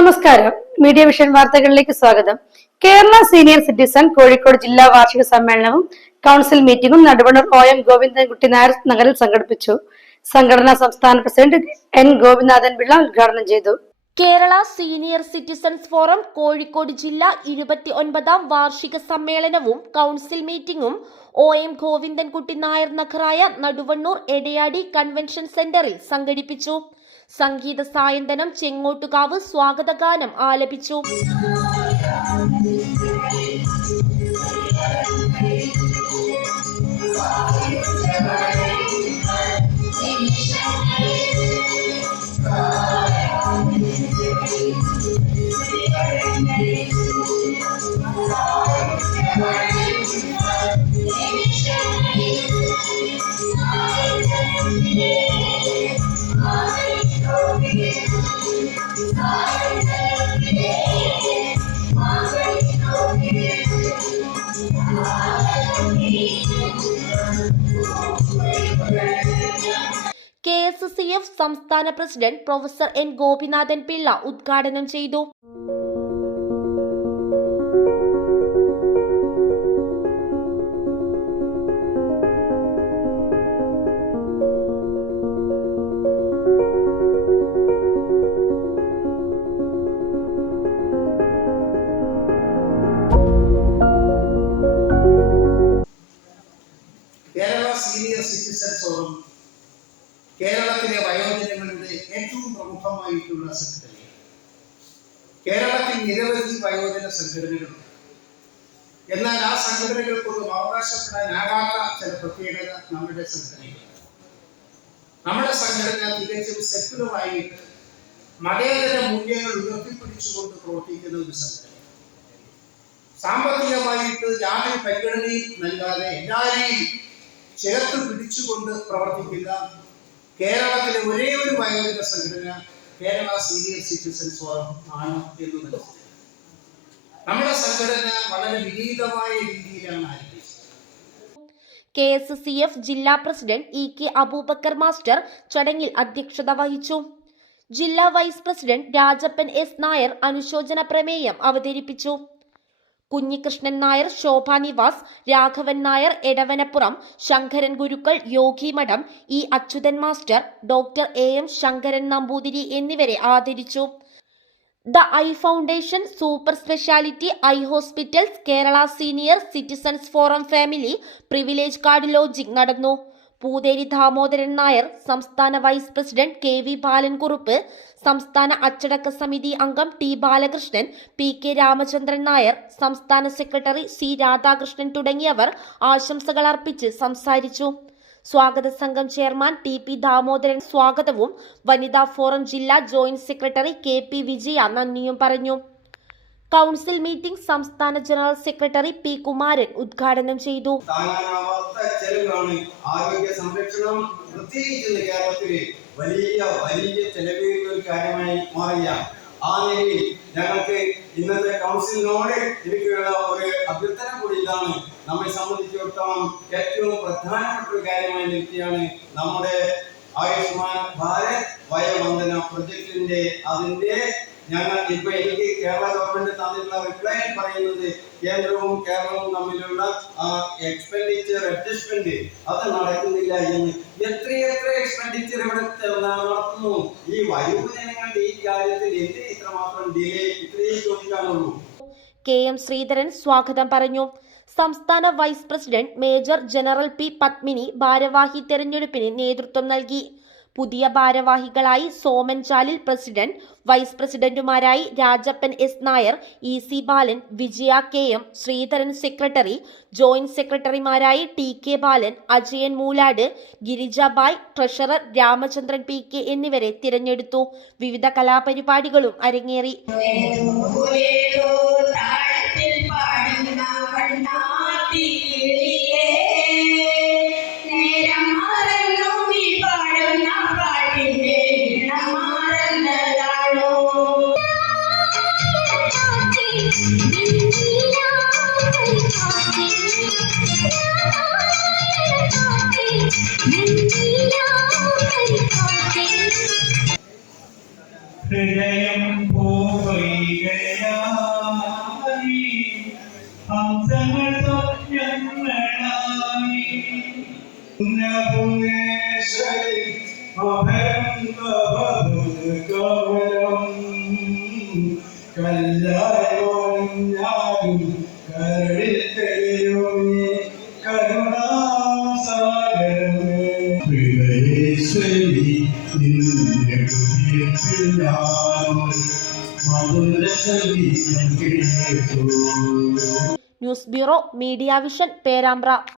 നമസ്കാരം. Media vision വാർത്തകളിലേക്ക് സ്വാഗതം. കേരള സീനിയർ സിറ്റിസൺ കോഴിക്കോട് ജില്ലാ വാർഷിക സമ്മേളനവും കൗൺസിൽ മീറ്റിംഗും നടുവണ്ണൂർ OM ഗോവിന്ദൻകുട്ടി നായർ നഗറിൽ സംഘടിപ്പിച്ചു. സംഘടനാ സംസ്ഥാന പ്രസിഡന്റ് N ഗോപിനാഥൻ പിള്ള ഉദ്ഘാടനം ചെയ്തു. Kerala senior citizens forum Kozhikode ജില്ലാ 29ാം വാർഷിക സമ്മേളനവും കൗൺസിൽ മീറ്റിംഗും OM ഗോവിന്ദൻകുട്ടി നായർ നഗറായ നടുവണ്ണൂർ എടയാടി കൺവെൻഷൻ സെന്ററിൽ സംഘടിപ്പിച്ചു. സംഗീത സായന്തനം ചെങ്ങോട്ടുകാവ് സ്വാഗതഗാനം ആലപിച്ചു. KSCF സംസ്ഥാന president professor N Gopinathan Pillai ഉദ്ഘാടനം ചെയ്തു. കേരള സീനിയർ സിറ്റിസൺസ് ഫോറം കേരളത്തിലെ വയോജനങ്ങളുടെ ഏറ്റവും പ്രമുഖമായിട്ടുള്ള സംഘടന. കേരളത്തിൽ നിരവധി വയോജന സംഘടനകളുണ്ട്. എന്നാൽ ആ സംഘടനകൾക്കൊന്നും അവകാശപ്പെടാനാകാത്ത ചില പ്രത്യേകത നമ്മുടെ സംഘടനയുണ്ട്. നമ്മുടെ സംഘടന തികച്ചും സെക്യുലറായിട്ട് മതേതര മൂല്യങ്ങൾ ഉയർത്തിപ്പിടിച്ചുകൊണ്ട് പ്രവർത്തിക്കുന്ന ഒരു സംഘടന. സാമ്പത്തികമായിട്ട് യാതൊരു പരിഗണനയും നൽകാതെ എല്ലാവരെയും ചേർത്ത് പിടിച്ചുകൊണ്ട് പ്രവർത്തിക്കുന്ന കേരളത്തിലെ ഒരേ ഒരു വയോജന സംഘടന കേരള സീനിയർ സിറ്റിസൺസ് ഫോറം ആണ് എന്ന് മനസ്സിലാക്കി. നമ്മുടെ സംഘടന വളരെ വിനീതമായ രീതിയിലാണ് ആരംഭിച്ചത്. KSCF ജില്ലാ പ്രസിഡന്റ് EK അബൂബക്കർ മാസ്റ്റർ ചടങ്ങിൽ അധ്യക്ഷത വഹിച്ചു. ജില്ലാ vice president Rajappan S Nair അനുശോചന പ്രമേയം അവതരിപ്പിച്ചു. കുഞ്ഞികൃഷ്ണൻ നായർ ശോഭാ നിവാസ്, രാഘവൻ നായർ എടവനപ്പുറം, ശങ്കരൻ ഗുരുക്കൾ യോഗി മഠം, E Achuthan master, doctor AM Sankaran Namboothiri എന്നിവരെ ആദരിച്ചു. The eye foundation super speciality eye hospitals Kerala senior citizens forum family privilege card launching നടന്നു. പൂതേരി ദാമോദരൻ നായർ സംസ്ഥാന വൈസ് പ്രസിഡന്റ് KV ബാലൻകുറുപ്പ്, സംസ്ഥാന അച്ചടക്ക സമിതി അംഗം T ബാലകൃഷ്ണൻ, PK രാമചന്ദ്രൻ നായർ, സംസ്ഥാന സെക്രട്ടറി C രാധാകൃഷ്ണൻ തുടങ്ങിയവർ ആശംസകൾ അർപ്പിച്ച് സംസാരിച്ചു. സ്വാഗത സംഘം ചെയർമാൻ TP ദാമോദരൻ സ്വാഗതവും വനിതാ ഫോറം ജില്ലാ ജോയിന്റ് സെക്രട്ടറി KP വിജയ നന്ദിയും പറഞ്ഞു. കൗൺസിൽ മീറ്റിംഗ് സംസ്ഥാന ജനറൽ സെക്രട്ടറി P കുമാരൻ ഉദ്ഘാടനം ചെയ്തു. ആരോഗ്യ സംരക്ഷണം പ്രത്യേകിച്ച് കേരളത്തിൽ വലിയ ചെലവേറിയ ഒരു കാര്യമായി മാറുകയാണ്. ആ നിലയിൽ ഞങ്ങൾക്ക് ഇന്നത്തെ കൗൺസിലിനോട് എനിക്കുള്ള ഒരു അഭ്യർത്ഥന കൂടി ഇതാണ്. നമ്മെ സംബന്ധിച്ചിടത്തോളം ഏറ്റവും പ്രധാനപ്പെട്ട ഒരു കാര്യമായി നിൽക്കുകയാണ് നമ്മുടെ ആയുഷ്മാൻ ഭാരത് വയോവന്ദന പ്രൊജക്ടിന്റെ അതിന്റെ ഞങ്ങൾ ഇപ്പൊ എനിക്ക് കേരള ഗവൺമെന്റ് തന്നിട്ടുള്ള റിപ്ലൈ പറയുന്നത് കേന്ദ്രവും കേരളവും തമ്മിലുള്ള എക്സ്പെൻഡിച്ചർ അഡ്ജസ്റ്റ്മെന്റ് അത് നടക്കുന്നില്ല എന്ന്. എത്രയെത്ര എക്സ്പെൻഡിച്ചർ ഇവിടെ നടത്തുന്നു. ഈ വയോജനങ്ങളുടെ ഈ കാര്യത്തിൽ എന്തിന് ഇത്രമാത്രം ഡിലേ? ഇത്രയും ചോദിക്കാനുള്ളൂ. KM ശ്രീധരൻ സ്വാഗതം പറഞ്ഞു. സംസ്ഥാന vice president major general P Padmini ഭാരവാഹി തെരഞ്ഞെടുപ്പിന് നേതൃത്വം നൽകി. പുതിയ ഭാരവാഹികളായി സോമൻ ചാലിൽ പ്രസിഡന്റ്, വൈസ് പ്രസിഡന്റുമാരായി Rajappan S Nair, EC Balan, Vijaya KM, Sreedharan secretary, joint സെക്രട്ടറിമാരായി TK Balan, Ajayan Moolad, Girijabai, treasurer Ramachandran PK എന്നിവരെ തിരഞ്ഞെടുത്തു. വിവിധ കലാപരിപാടികളും അരങ്ങേറി. Hridayam news bureau, media vision, Perambra.